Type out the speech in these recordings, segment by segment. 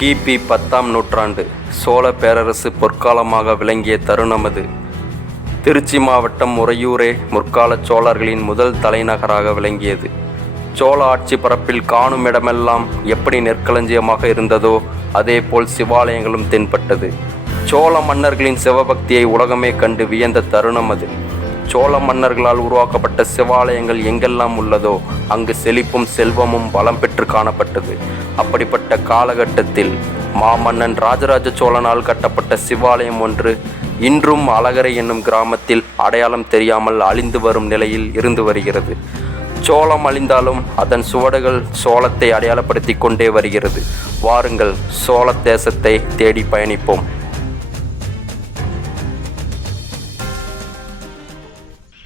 கிபி பத்தாம் நூற்றாண்டு சோழ பேரரசு பொற்காலமாக விளங்கிய தருணம் அது திருச்சி மாவட்டம் உறையூரே முற்கால சோழர்களின் முதல் தலைநகராக விளங்கியது. சோழ ஆட்சி பரப்பில் காணும் இடமெல்லாம் எப்படி நெற்களஞ்சியமாக இருந்ததோ அதேபோல் சிவாலயங்களும் தென்பட்டது. சோழ மன்னர்களின் சிவபக்தியை உலகமே கண்டு வியந்த தருணம் அது. சோழ மன்னர்களால் உருவாக்கப்பட்ட சிவாலயங்கள் எங்கெல்லாம் உள்ளதோ அங்கு செழிப்பும் செல்வமும் வளம் பெற்று காணப்பட்டது. அப்படிப்பட்ட காலகட்டத்தில் மாமன்னன் ராஜராஜ சோழனால் கட்டப்பட்ட சிவாலயம் ஒன்று இன்றும் அழகரை என்னும் கிராமத்தில் அடையாளம் தெரியாமல் அழிந்து வரும் நிலையில் இருந்து வருகிறது. சோளம் அழிந்தாலும் அதன் சுவடுகள் சோளத்தை அடையாளப்படுத்தி கொண்டே வருகிறது. வாருங்கள் சோழ தேசத்தை தேடி பயணிப்போம்.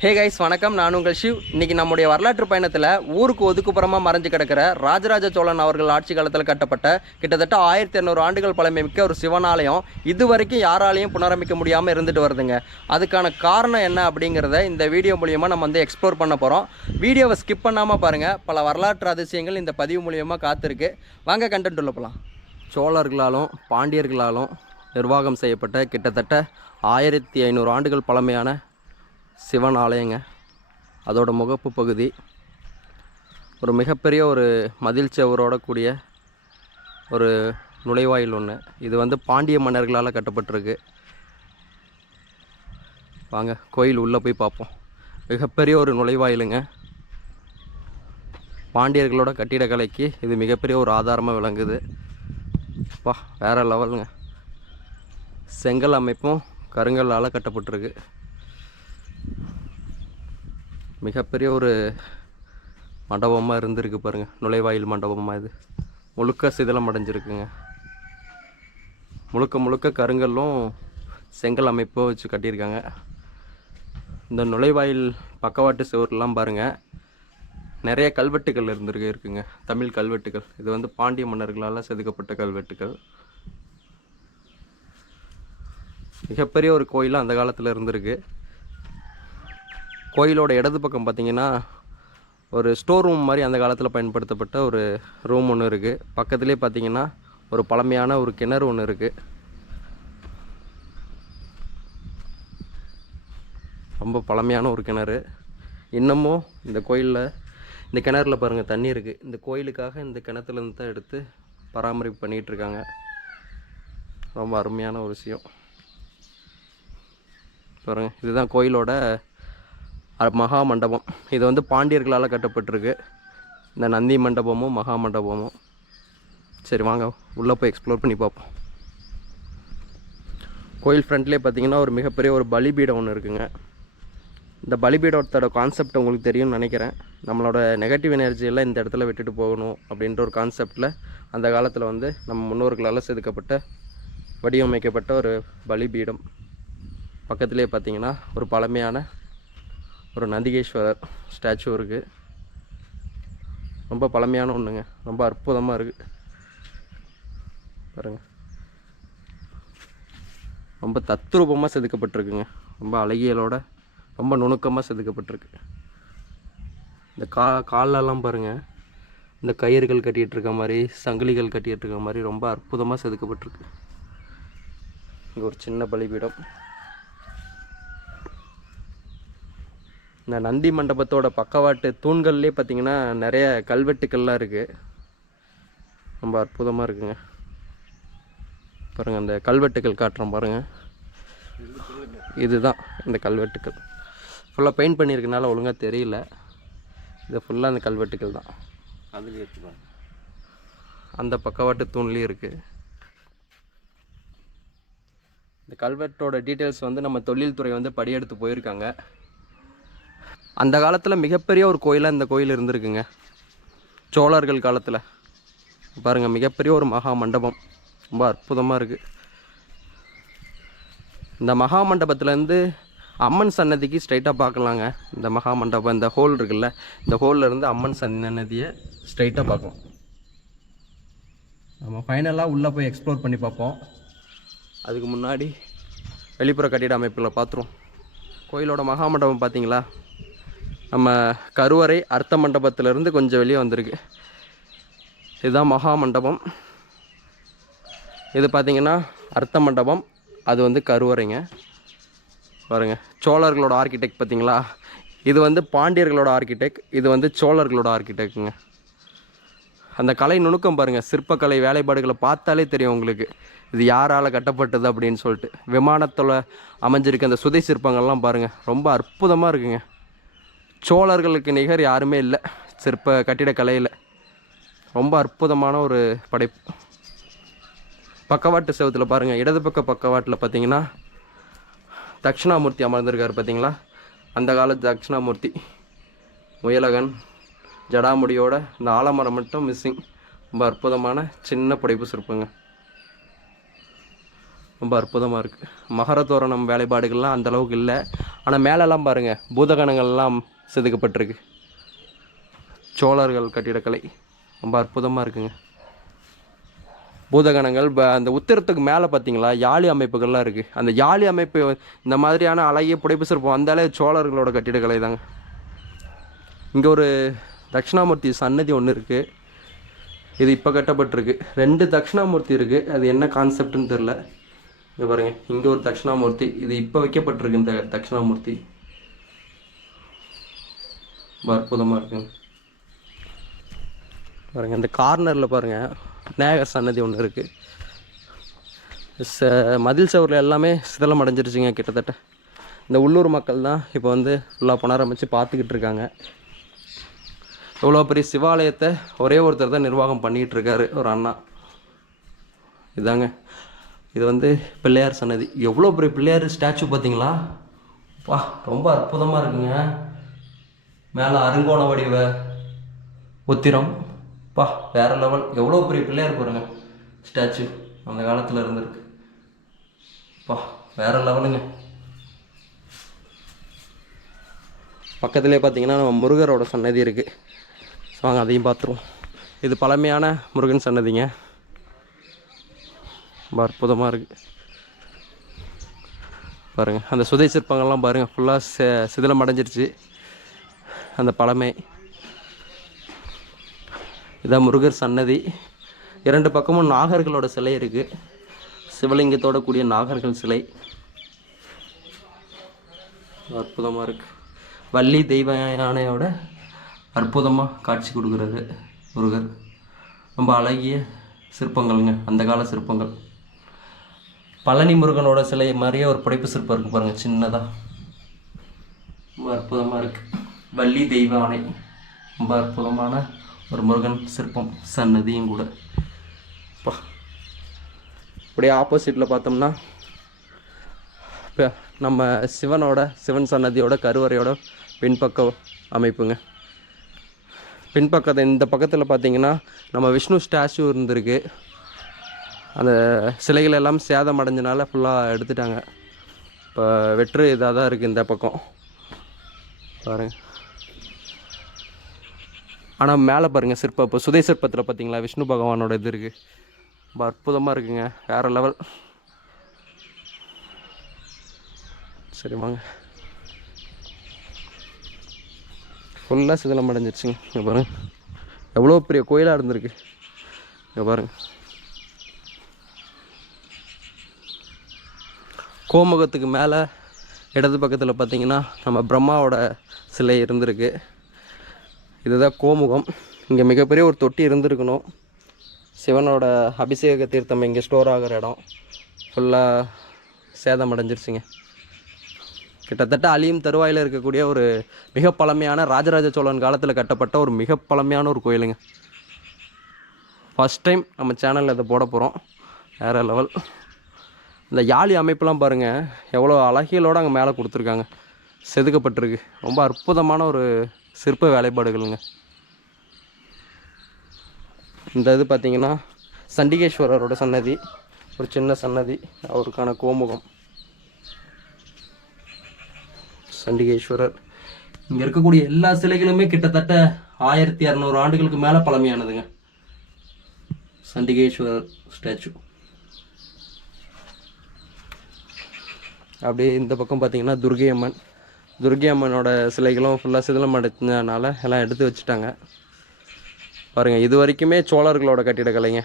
ஹே கைஸ் வணக்கம். நான் உங்கள் ஷிவ். இன்னைக்கு நம்முடைய வரலாற்று பயணத்தில் ஊருக்கு ஒதுக்குப்புறமாக மறைஞ்சு கிடக்கிற ராஜராஜ சோழன் அவர்கள் ஆட்சி காலத்தில் கட்டப்பட்ட கிட்டத்தட்ட ஆயிரத்தி இரநூறு ஆண்டுகள் பழமைமிக்க ஒரு சிவனாலயம். இது வரைக்கும் யாராலையும் புனரமைக்க முடியாமல் இருந்துட்டு வருதுங்க. அதுக்கான காரணம் என்ன அப்படிங்கிறத இந்த வீடியோ மூலியமாக நம்ம வந்து எக்ஸ்ப்ளோர் பண்ண போகிறோம் வீடியோவை ஸ்கிப் பண்ணாமல் பாருங்கள் பல வரலாற்று அதிசயங்கள் இந்த பதிவு மூலியமாக காத்திருக்கு. வாங்க கண்டென்ட் உள்ள போகலாம் சோழர்களாலும் பாண்டியர்களாலும் நிர்வாகம் செய்யப்பட்ட கிட்டத்தட்ட ஆயிரத்தி ஐநூறு ஆண்டுகள் பழமையான சிவன் ஆலயங்க. அதோட முகப்பு பகுதி. ஒரு மிகப்பெரிய ஒரு மதில் செவரோட கூடிய ஒரு நுழைவாயில் ஒன்று இது வந்து பாண்டிய மன்னர்களால் கட்டப்பட்டிருக்கு. வாங்க கோயில் உள்ளே போய் பார்ப்போம். மிகப்பெரிய ஒரு நுழைவாயிலுங்க. பாண்டியர்களோட கட்டிடக்கலைக்கு இது மிகப்பெரிய ஒரு ஆதாரமாக விளங்குது. பா வேறு லெவலுங்க. செங்கல் அமைப்பும் கருங்கல்லால் கட்டப்பட்டிருக்கு. மிகப்பெரிய ஒரு மண்டபமாக இருந்திருக்கு பாருங்கள் நுழைவாயில் மண்டபமாக இது. முழுக்க சிதிலம் அடைஞ்சிருக்குங்க. முழுக்க முழுக்க கருங்கல்லும் செங்கல் அமைப்பும் வச்சு கட்டியிருக்காங்க. இந்த நுழைவாயில் பக்கவாட்டு சுவர்லாம் பாருங்கள் நிறைய கல்வெட்டுகள் இருந்திருக்கு இருக்குங்க. தமிழ் கல்வெட்டுகள். இது வந்து பாண்டிய மன்னர்களால் செதுக்கப்பட்ட கல்வெட்டுகள். மிகப்பெரிய ஒரு கோயிலாக அந்த காலத்தில் இருந்திருக்கு. கோயிலோட இடது பக்கம் பார்த்தீங்கன்னா ஒரு ஸ்டோர் ரூம் மாதிரி அந்த காலத்தில் பயன்படுத்தப்பட்ட ஒரு ரூம் ஒன்று இருக்குது பக்கத்துலேயே பார்த்தீங்கன்னா ஒரு பழமையான ஒரு கிணறு ஒன்று இருக்குது ரொம்ப பழமையான ஒரு கிணறு. இன்னமும் இந்த கோயிலில் இந்த கிணறுல பாருங்கள் தண்ணி இருக்குது இந்த கோயிலுக்காக இந்த கிணத்துலேருந்து தான் எடுத்து பராமரிப்பு பண்ணிகிட்டு இருக்காங்க. ரொம்ப அருமையான ஒரு விஷயம். பாருங்கள் இதுதான் கோயிலோட மகா மண்டபம் இது வந்து பாண்டியர்களால் கட்டப்பட்டிருக்கு. இந்த நந்தி மண்டபமும் மகா மண்டபமும் சரி வாங்க உள்ளே போய் எக்ஸ்ப்ளோர் பண்ணி பார்ப்போம். கோயில் ஃப்ரண்ட்லேயே பார்த்தீங்கன்னா ஒரு மிகப்பெரிய ஒரு பலிபீடம் ஒன்று இருக்குங்க. இந்த பலிபீடத்தோட கான்செப்ட் உங்களுக்கு தெரியும்னு நினைக்கிறேன். நம்மளோட நெகட்டிவ் எனர்ஜியெல்லாம் இந்த இடத்துல விட்டுட்டு போகணும் அப்படின்ற ஒரு கான்செப்டில் அந்த காலத்தில் வந்து நம்ம முன்னோர்களால் செதுக்கப்பட்ட வடிவமைக்கப்பட்ட ஒரு பலிபீடம். பக்கத்துலேயே பார்த்தீங்கன்னா ஒரு பழமையான ஒரு நந்திகேஸ்வரர் ஸ்டாச்சு இருக்குது ரொம்ப பழமையான ஒன்றுங்க ரொம்ப அற்புதமாக இருக்குது பாருங்கள் ரொம்ப தத்ரூபமாக செதுக்கப்பட்டிருக்குங்க. ரொம்ப அழகியலோட ரொம்ப நுணுக்கமாக செதுக்கப்பட்டிருக்கு. இந்த கா காலெல்லாம் பாருங்கள் இந்த கயிறுகள் கட்டிகிட்டு இருக்க மாதிரி சங்கிலிகள் கட்டிகிட்டு இருக்க மாதிரி ரொம்ப அற்புதமாக செதுக்கப்பட்டிருக்கு. இங்கே ஒரு சின்ன பலிபீடம். இந்த நந்தி மண்டபத்தோட பக்கவாட்டு தூண்கள்லேயே பார்த்தீங்கன்னா நிறைய கல்வெட்டுக்கள்லாம் இருக்குது ரொம்ப அற்புதமாக இருக்குங்க. பாருங்கள் அந்த கல்வெட்டுக்கள் காட்டுறோம் பாருங்கள் இதுதான் இந்த கல்வெட்டுக்கள். ஃபுல்லாக பெயிண்ட் பண்ணியிருக்கனால ஒழுங்காக தெரியல. இது ஃபுல்லாக அந்த கல்வெட்டுக்கள் தான். அதுலேயே அந்த பக்கவாட்டு தூண்லேயும் இருக்குது இந்த கல்வெட்டோட டீட்டெயில்ஸ் வந்து நம்ம தொழில்துறை வந்து படியெடுத்து போயிருக்காங்க. அந்த காலத்தில் மிகப்பெரிய ஒரு கோயிலாக இந்த கோயில் இருந்திருக்குங்க. சோழர்கள் காலத்தில். பாருங்கள் மிகப்பெரிய ஒரு மகா மண்டபம். ரொம்ப அற்புதமாக இருக்குது இந்த மகா மண்டபத்துலேருந்து அம்மன் சன்னதிக்கு ஸ்ட்ரைட்டாக பார்க்கலாங்க இந்த மகா மண்டபம் இந்த ஹோல் இருக்குல்ல இந்த ஹோல்லேருந்து அம்மன் சன்னதியை ஸ்ட்ரைட்டாக பார்க்கலாம் நம்ம ஃபைனலாக உள்ளே போய் எக்ஸ்ப்ளோர் பண்ணி பார்ப்போம். அதுக்கு முன்னாடி வெளிப்புற கட்டிட அமைப்பில் பார்த்துருவோம். கோயிலோட மகா மண்டபம் பார்த்தீங்களா? நம்ம கருவறை அர்த்த மண்டபத்திலேருந்து கொஞ்சம் வெளியே வந்திருக்கு. இதுதான் மகா மண்டபம். இது பார்த்தீங்கன்னா அர்த்த மண்டபம். அது வந்து கருவறைங்க. பாருங்க சோழர்களோட ஆர்கிடெக்ட் பார்த்தீங்களா? இது வந்து பாண்டியர்களோட ஆர்கிடெக்ட் இது வந்து சோழர்களோட ஆர்கிடெக்ட்டுங்க அந்த கலை நுணுக்கம் பாருங்கள் சிற்பக்கலை வேலைப்பாடுகளை பார்த்தாலே தெரியும் உங்களுக்கு. இது யாரால் கட்டப்பட்டது அப்படின்னு சொல்லிட்டு. விமானத்தில் அமைஞ்சிருக்க அந்த சுதை சிற்பங்கள்லாம் பாருங்கள் ரொம்ப அற்புதமாக இருக்குங்க. சோழர்களுக்கு நிகர் யாருமே இல்லை. சிற்ப கட்டிடக்கலையில் ரொம்ப அற்புதமான ஒரு படைப்பு. பக்கவாட்டு செவத்தில் பாருங்கள் இடது பக்க பக்கவாட்டில் பார்த்தீங்கன்னா தட்சிணாமூர்த்தி அமர்ந்திருக்காரு பார்த்தீங்களா அந்த காலத்து தட்சிணாமூர்த்தி முயலகன் ஜடாமுடியோட இந்த ஆலமரம் மட்டும் மிஸ்ஸிங் ரொம்ப அற்புதமான சின்ன படைப்பு சிற்பங்க. ரொம்ப அற்புதமாக இருக்குது மகர தோரணம் வேலைப்பாடுகள்லாம் அந்த அளவுக்கு இல்லை. ஆனால் மேலெல்லாம் பாருங்கள் பூதகணங்கள்லாம் செதுக்கப்பட்டிருக்கு. சோழர்கள் கட்டிடக்கலை ரொம்ப அற்புதமாக இருக்குங்க. பூதகணங்கள் ப- அந்த உத்திரத்துக்கு மேலே பார்த்தீங்களா யாழி அமைப்புகள்லாம் இருக்குது அந்த யாழி அமைப்பு இந்த மாதிரியான அழகிய புடைப்பு அந்தாலே வந்தாலே சோழர்களோட கட்டிடக்கலை தாங்க. இங்கே ஒரு தட்சிணாமூர்த்தி சன்னதி ஒன்று இருக்குது இது இப்போ கட்டப்பட்டிருக்கு. ரெண்டு தட்சிணாமூர்த்தி இருக்குது அது என்ன கான்செப்ட்னு தெரில இங்கே பாருங்கள் இங்கே ஒரு தட்சிணாமூர்த்தி. இது இப்போ வைக்கப்பட்டிருக்கு இந்த தட்சிணாமூர்த்தி. அற்புதமாக இருக்குங்க பாருங்கள் இந்த கார்னரில் பாருங்கள் விநாயகர் சன்னதி ஒன்று இருக்குது ச மதில் சவரில் எல்லாமே சிதலம் அடைஞ்சிருச்சுங்க கிட்டத்தட்ட. இந்த உள்ளூர் மக்கள் தான் இப்போ வந்து ஃபுல்லாக புனரமைச்சு பார்த்துக்கிட்டு இருக்காங்க. இவ்வளோ பெரிய சிவாலயத்தை ஒரே ஒருத்தர் தான் நிர்வாகம் பண்ணிகிட்டு இருக்காரு ஒரு அண்ணா. இதாங்க. இது வந்து பிள்ளையார் சன்னதி. எவ்வளோ பெரிய பிள்ளையார் ஸ்டாச்சு பார்த்தீங்களா? வா ரொம்ப அற்புதமாக இருக்குங்க. மேலே அருங்கோண வடிவ உத்திரம். பா வேறு லெவல். எவ்வளோ பெரிய பிள்ளையார் பாருங்க ஸ்டாச்சு அந்த காலத்தில் இருந்திருக்கு. பா வேறு லெவலுங்க. பக்கத்துலேயே பார்த்தீங்கன்னா நம்ம முருகரோட சன்னதி இருக்குது வாங்க அதையும் பார்த்துருவோம். இது பழமையான முருகன் சன்னதிங்க. ரொம்ப அற்புதமாக இருக்குது பாருங்கள் அந்த சுதை சிற்பங்கள்லாம் பாருங்கள் ஃபுல்லாக செ சிதிலம் அடைஞ்சிருச்சு அந்த பழமை. இதான் முருகர் சன்னதி. இரண்டு பக்கமும் நாகர்களோட சிலை இருக்குது சிவலிங்கத்தோட கூடிய நாகர்கள் சிலை. அற்புதமாக இருக்குது வள்ளி தெய்வ யானையோட அற்புதமாக காட்சி கொடுக்குறாரு முருகர். ரொம்ப அழகிய சிற்பங்கள்ங்க அந்த கால சிற்பங்கள். பழனி முருகனோட சிலை மாதிரியே ஒரு படைப்பு சிற்பம் இருக்குது பாருங்கள் சின்னதாக ரொம்ப அற்புதமாக இருக்குது வள்ளி தெய்வ ஆணை ரொம்ப அற்புதமான ஒரு முருகன் சிற்பம் சன்னதியும் கூட. அப்பா அப்படியே ஆப்போசிட்டில் பார்த்தோம்னா இப்போ நம்ம சிவனோட சிவன் சன்னதியோட கருவறையோட பின்பக்க அமைப்புங்க. பின்பக்கத்தை இந்த பக்கத்தில் பார்த்தீங்கன்னா நம்ம விஷ்ணு ஸ்டாச்சு இருந்திருக்கு. அந்த சிலைகள் எல்லாம் சேதம் அடைஞ்சனால ஃபுல்லாக எடுத்துட்டாங்க. இப்போ வெற்று இதாக தான் இருக்குது இந்த பக்கம். பாருங்க. ஆனால் மேலே பாருங்கள் சிற்பம் இப்போ சுதை சிற்பத்தில் பார்த்தீங்களா விஷ்ணு பகவானோட இது இருக்குது ரொம்ப அற்புதமாக இருக்குங்க. வேறு லெவல் சரி வாங்க. ஃபுல்லாக சிதலம் அடைஞ்சிருச்சுங்க. இங்கே பாருங்கள் எவ்வளோ பெரிய கோயிலாக இருந்திருக்கு. இங்கே பாருங்கள் கோமுகத்துக்கு மேலே இடது பக்கத்தில் பார்த்தீங்கன்னா நம்ம பிரம்மாவோட சிலை இருந்திருக்கு. இதுதான் கோமுகம். இங்கே மிகப்பெரிய ஒரு தொட்டி இருந்திருக்கணும். சிவனோட அபிஷேக தீர்த்தம் இங்கே ஸ்டோர் ஆகிற இடம். ஃபுல்லாக சேதம் அடைஞ்சிருச்சுங்க. கிட்டத்தட்ட அழியும் தருவாயில் இருக்கக்கூடிய ஒரு மிக பழமையான ராஜராஜ சோழன் காலத்தில் கட்டப்பட்ட ஒரு மிக பழமையான ஒரு கோயிலுங்க. ஃபஸ்ட் டைம் நம்ம சேனலில் இதை போட போகிறோம் வேறு லெவல் இந்த யாழி அமைப்பெல்லாம் பாருங்கள் எவ்வளோ அழகியலோடு அங்கே மேலே கொடுத்துருக்காங்க. செதுக்கப்பட்டிருக்கு. ரொம்ப அற்புதமான ஒரு சிற்ப வேலைப்பாடுகளுங்க. இந்த இது பார்த்தீங்கன்னா சண்டிகேஸ்வரரோட சன்னதி. ஒரு சின்ன சன்னதி. அவருக்கான கோமுகம். சண்டிகேஸ்வரர். இங்கே இருக்கக்கூடிய எல்லா சிலைகளுமே கிட்டத்தட்ட ஆயிரத்தி இரநூறு ஆண்டுகளுக்கு மேலே பழமையானதுங்க. சண்டிகேஸ்வரர் ஸ்டாச்சு. அப்படியே இந்த பக்கம் பார்த்தீங்கன்னா துர்கை அம்மன் துர்கை அம்மனோட சிலைகளும் ஃபுல்லாக சிதிலம் அடைஞ்சதுனால எல்லாம் எடுத்து வச்சுட்டாங்க. பாருங்கள் இது வரைக்குமே சோழர்களோட கட்டிடக்கலைங்க.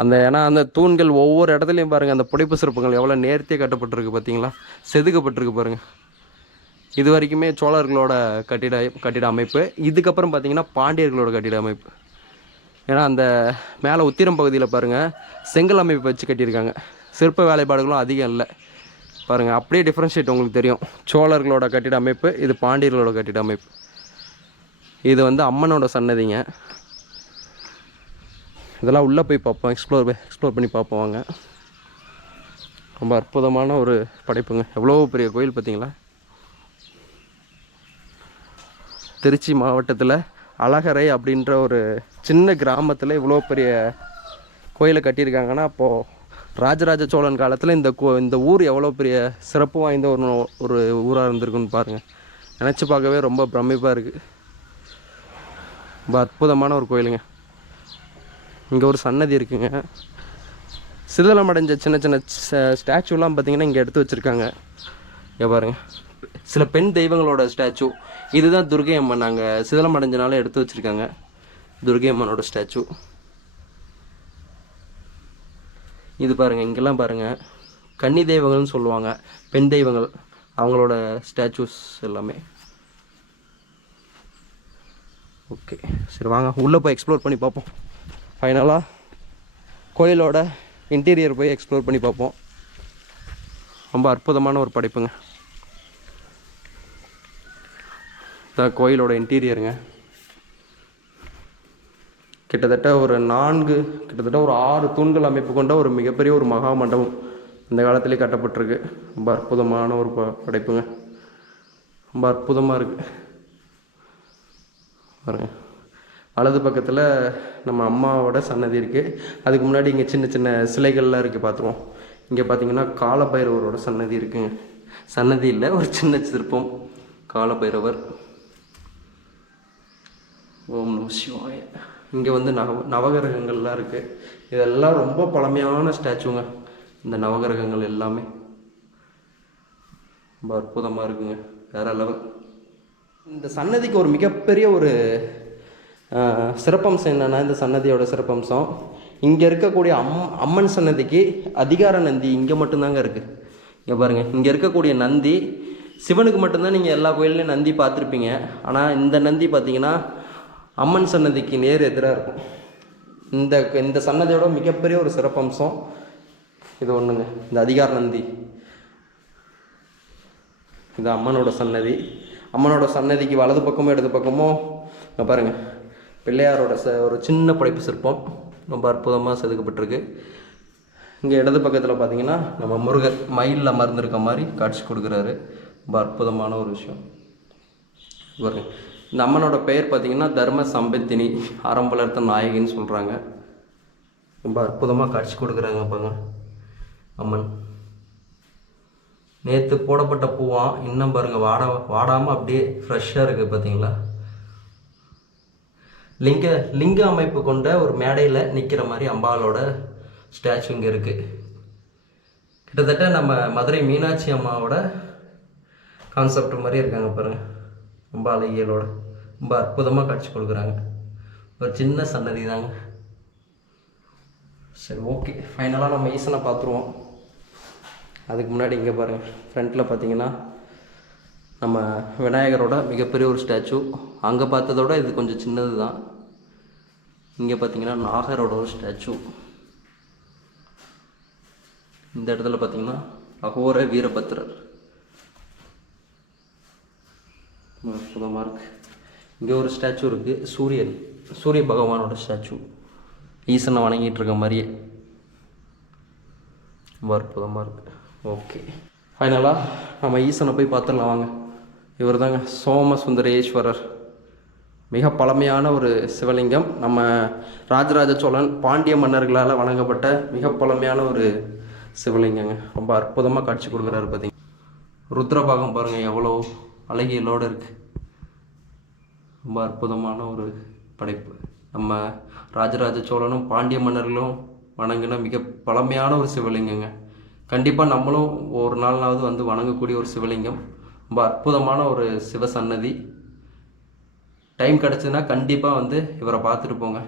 அந்த ஏன்னா அந்த தூண்கள் ஒவ்வொரு இடத்துலையும் பாருங்கள் அந்த புடைப்பு சிற்பங்கள் எவ்வளோ நேர்த்தியாக கட்டப்பட்டிருக்கு பார்த்தீங்களா செதுக்கப்பட்டிருக்கு பாருங்கள் இது வரைக்குமே சோழர்களோட கட்டிட கட்டிட அமைப்பு. இதுக்கப்புறம் பார்த்தீங்கன்னா பாண்டியர்களோட கட்டிட அமைப்பு. ஏன்னா அந்த மேலே உத்திரம் பகுதியில் பாருங்கள் செங்கல் அமைப்பு வச்சு கட்டியிருக்காங்க. சிற்ப வேலைப்பாடுகளும் அதிகம் இல்லை. பாருங்கள் அப்படியே டிஃப்ரென்ஷியேட் உங்களுக்கு தெரியும். சோழர்களோட கட்டிட அமைப்பு இது பாண்டியர்களோட கட்டிட அமைப்பு. இது வந்து அம்மனோட சன்னதிங்க. இதெல்லாம் உள்ளே போய் பார்ப்போம் எக்ஸ்ப்ளோர் எக்ஸ்ப்ளோர் பண்ணி பார்ப்போம் வாங்க. ரொம்ப அற்புதமான ஒரு படைப்புங்க. எவ்வளோ பெரிய கோயில் பார்த்தீங்களா? திருச்சி மாவட்டத்தில் அழகரை அப்படின்ற ஒரு சின்ன கிராமத்தில் இவ்வளோ பெரிய கோயிலை கட்டியிருக்காங்கன்னா அப்போது ராஜராஜ சோழன் காலத்தில் இந்த கோ இந்த ஊர் எவ்வளோ பெரிய சிறப்பு வாய்ந்த ஒரு ஒரு ஊராக இருந்திருக்குன்னு பாருங்கள் நினச்சி பார்க்கவே ரொம்ப பிரமிப்பாக இருக்குது ரொம்ப அற்புதமான ஒரு கோயிலுங்க. இங்கே ஒரு சன்னதி இருக்குங்க. சிதிலம் அடைஞ்ச சின்ன சின்ன ஸ்டாச்சுலாம் பார்த்தீங்கன்னா இங்கே எடுத்து வச்சுருக்காங்க. இங்கே பாருங்கள் சில பெண் தெய்வங்களோட ஸ்டாச்சு. இதுதான் துர்கை அம்மன். நாங்கள் சிதலம் அடைஞ்சனால எடுத்து வச்சுருக்காங்க. துர்கை அம்மனோட ஸ்டாச்சு. இது பாருங்கள் இங்கெல்லாம் பாருங்கள் கன்னி தெய்வங்கள்னு சொல்லுவாங்க. பெண் தெய்வங்கள் அவங்களோட ஸ்டாச்சூஸ் எல்லாமே. ஓகே சரி வாங்க உள்ளே போய் எக்ஸ்ப்ளோர் பண்ணி பார்ப்போம். ஃபைனலாக கோயிலோட இன்டீரியர் போய் எக்ஸ்ப்ளோர் பண்ணி பார்ப்போம். ரொம்ப அற்புதமான ஒரு படைப்புங்க. இதான் கோயிலோட இன்டீரியருங்க கிட்டத்தட்ட ஒரு நான்கு கிட்டத்தட்ட ஒரு ஆறு தூண்கள் அமைப்பு கொண்ட ஒரு மிகப்பெரிய ஒரு மகா மண்டபம் இந்த காலத்திலே கட்டப்பட்டிருக்கு. ரொம்ப அற்புதமான ஒரு ப படைப்புங்க. ரொம்ப அற்புதமாக இருக்குது பாருங்க. வலது பக்கத்தில் நம்ம அம்மாவோட சன்னதி இருக்குது அதுக்கு முன்னாடி இங்கே சின்ன சின்ன சிலைகள்லாம் இருக்குது பார்த்துருவோம் இங்கே பார்த்தீங்கன்னா காலபைரவரோட சன்னதி இருக்குங்க. சன்னதி இல்லை ஒரு சின்ன சிற்பம். காலபைரவர். ஓம் நம சிவாய. இங்கே வந்து நவ நவகிரகங்கள்லாம் இருக்குது இதெல்லாம் ரொம்ப பழமையான ஸ்டாச்சுங்க. இந்த நவகிரகங்கள் எல்லாமே. ரொம்ப அற்புதமாக இருக்குங்க. வேற லெவல். இந்த சன்னதிக்கு ஒரு மிகப்பெரிய ஒரு சிறப்பம்சம் என்னென்னா இந்த சன்னதியோட சிறப்பம்சம். இங்கே இருக்கக்கூடிய அம் அம்மன் சன்னதிக்கு அதிகார நந்தி இங்கே மட்டும்தாங்க இருக்குது இங்கே பாருங்கள் இங்கே இருக்கக்கூடிய நந்தி சிவனுக்கு மட்டும்தான் நீங்கள் எல்லா கோயில்லையும் நந்தி பார்த்துருப்பீங்க. ஆனால் இந்த நந்தி பார்த்தீங்கன்னா அம்மன் சன்னதிக்கு நேர் எதிராக இருக்கும். இந்த இந்த சன்னதியோட மிகப்பெரிய ஒரு சிறப்பம்சம் இது ஒன்றுங்க இந்த அதிகார நந்தி. இது அம்மனோட சன்னதி. அம்மனோட சன்னதிக்கு வலது பக்கமும் இடது பக்கமும் பாருங்கள் பிள்ளையாரோட ச ஒரு சின்ன படைப்பு சிற்பம். ரொம்ப அற்புதமாக செதுக்கப்பட்டிருக்கு. இங்கே இடது பக்கத்தில் பார்த்தீங்கன்னா நம்ம முருகர் மயிலில் அமர்ந்திருக்க மாதிரி காட்சி கொடுக்குறாரு. ரொம்ப அற்புதமான ஒரு விஷயம். பாருங்கள் இந்த அம்மனோட பெயர் பார்த்தீங்கன்னா தர்ம சம்பத்தினி ஆரம்பலர்த்த நாயகின்னு சொல்கிறாங்க ரொம்ப அற்புதமாக காட்சி கொடுக்குறாங்க பாருங்க அம்மன். நேற்று போடப்பட்ட பூவாம் இன்னும் பாருங்கள் வாட வாடாமல் அப்படியே ஃப்ரெஷ்ஷாக இருக்குது பார்த்தீங்களா லிங்க லிங்க அமைப்பு கொண்ட ஒரு மேடையில் நிற்கிற மாதிரி அம்பாளோட ஸ்டாச்சு இங்கே இருக்குது கிட்டத்தட்ட நம்ம மதுரை மீனாட்சி அம்மாவோட கான்செப்ட் மாதிரி இருக்காங்க பாருங்கள் ரொம்ப அழகியலோட ரொம்ப அற்புதமாக காட்சி கொடுக்குறாங்க. ஒரு சின்ன சன்னதி தாங்க. சரி ஓகே ஃபைனலாக நம்ம ஈசனை பார்த்துருவோம். அதுக்கு முன்னாடி இங்கே பாருங்கள் ஃப்ரண்ட்டில் பார்த்தீங்கன்னா நம்ம விநாயகரோட மிகப்பெரிய ஒரு ஸ்டாச்சு அங்கே பார்த்ததோட இது கொஞ்சம் சின்னது தான். இங்கே பார்த்தீங்கன்னா நாகரோட ஒரு ஸ்டாச்சு இந்த இடத்துல பார்த்தீங்கன்னா அகோர வீரபத்ரர் ரொம்ப அற்புதமாக இருக்குது இங்கே ஒரு ஸ்டாச்சு இருக்குது சூரியன். சூரிய பகவானோட ஸ்டாச்சு ஈசனை வணங்கிட்டு இருக்க மாதிரியே. ரொம்ப அற்புதமாக இருக்குது ஓகே ஃபைனலாக நம்ம ஈசனை போய் பார்த்துடலாம் வாங்க. இவர் தாங்க சோம சுந்தரேஸ்வரர் மிக பழமையான ஒரு சிவலிங்கம். நம்ம ராஜராஜ சோழன் பாண்டிய மன்னர்களால் வணங்கப்பட்ட மிக பழமையான ஒரு சிவலிங்கங்க. ரொம்ப அற்புதமாக காட்சி கொடுக்குறாரு பார்த்தீங்க ருத்ரபாகம் பாருங்கள் எவ்வளோ அழகியலோடு இருக்குது ரொம்ப அற்புதமான ஒரு படைப்பு. நம்ம ராஜராஜ சோழனும் பாண்டிய மன்னர்களும் வணங்கின மிக பழமையான ஒரு சிவலிங்கங்க. கண்டிப்பாக நம்மளும் ஒரு நாள்னாவது வந்து வணங்கக்கூடிய ஒரு சிவலிங்கம். ரொம்ப அற்புதமான ஒரு சிவ சன்னதி. டைம் கிடச்சதுன்னா கண்டிப்பாக வந்து இவரை பார்த்துட்டு போங்க.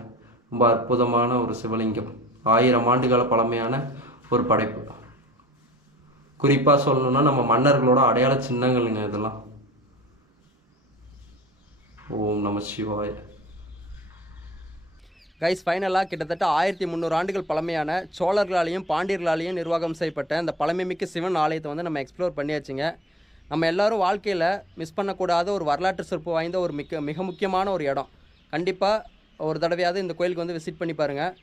ரொம்ப அற்புதமான ஒரு சிவலிங்கம். ஆயிரம் ஆண்டுகால பழமையான ஒரு படைப்பு. குறிப்பாக சொல்லணும்னா நம்ம மன்னர்களோட அடையாள சின்னங்களுங்க இதெல்லாம். ஓம் நம சிவாய. கைஸ் ஃபைனலாக கிட்டத்தட்ட ஆயிரத்தி முந்நூறு ஆண்டுகள் பழமையான சோழர்களாலேயும் பாண்டியர்களாலேயும் நிர்வாகம் செய்யப்பட்ட இந்த பழமைமிக்க சிவன் ஆலயத்தை வந்து நம்ம எக்ஸ்ப்ளோர் பண்ணியாச்சுங்க. நம்ம எல்லாரும் வாழ்க்கையில் மிஸ் பண்ணக்கூடாத ஒரு வரலாற்று சிறப்பு வாய்ந்த ஒரு மிக மிக முக்கியமான ஒரு இடம். கண்டிப்பாக ஒரு தடவையாவது இந்த கோயிலுக்கு வந்து விசிட் பண்ணி பாருங்கள்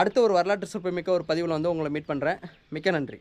அடுத்த ஒரு வரலாற்று சிறப்பு மிக்க ஒரு பதிவில் வந்து உங்களை மீட் பண்ணுறேன் மிக்க நன்றி.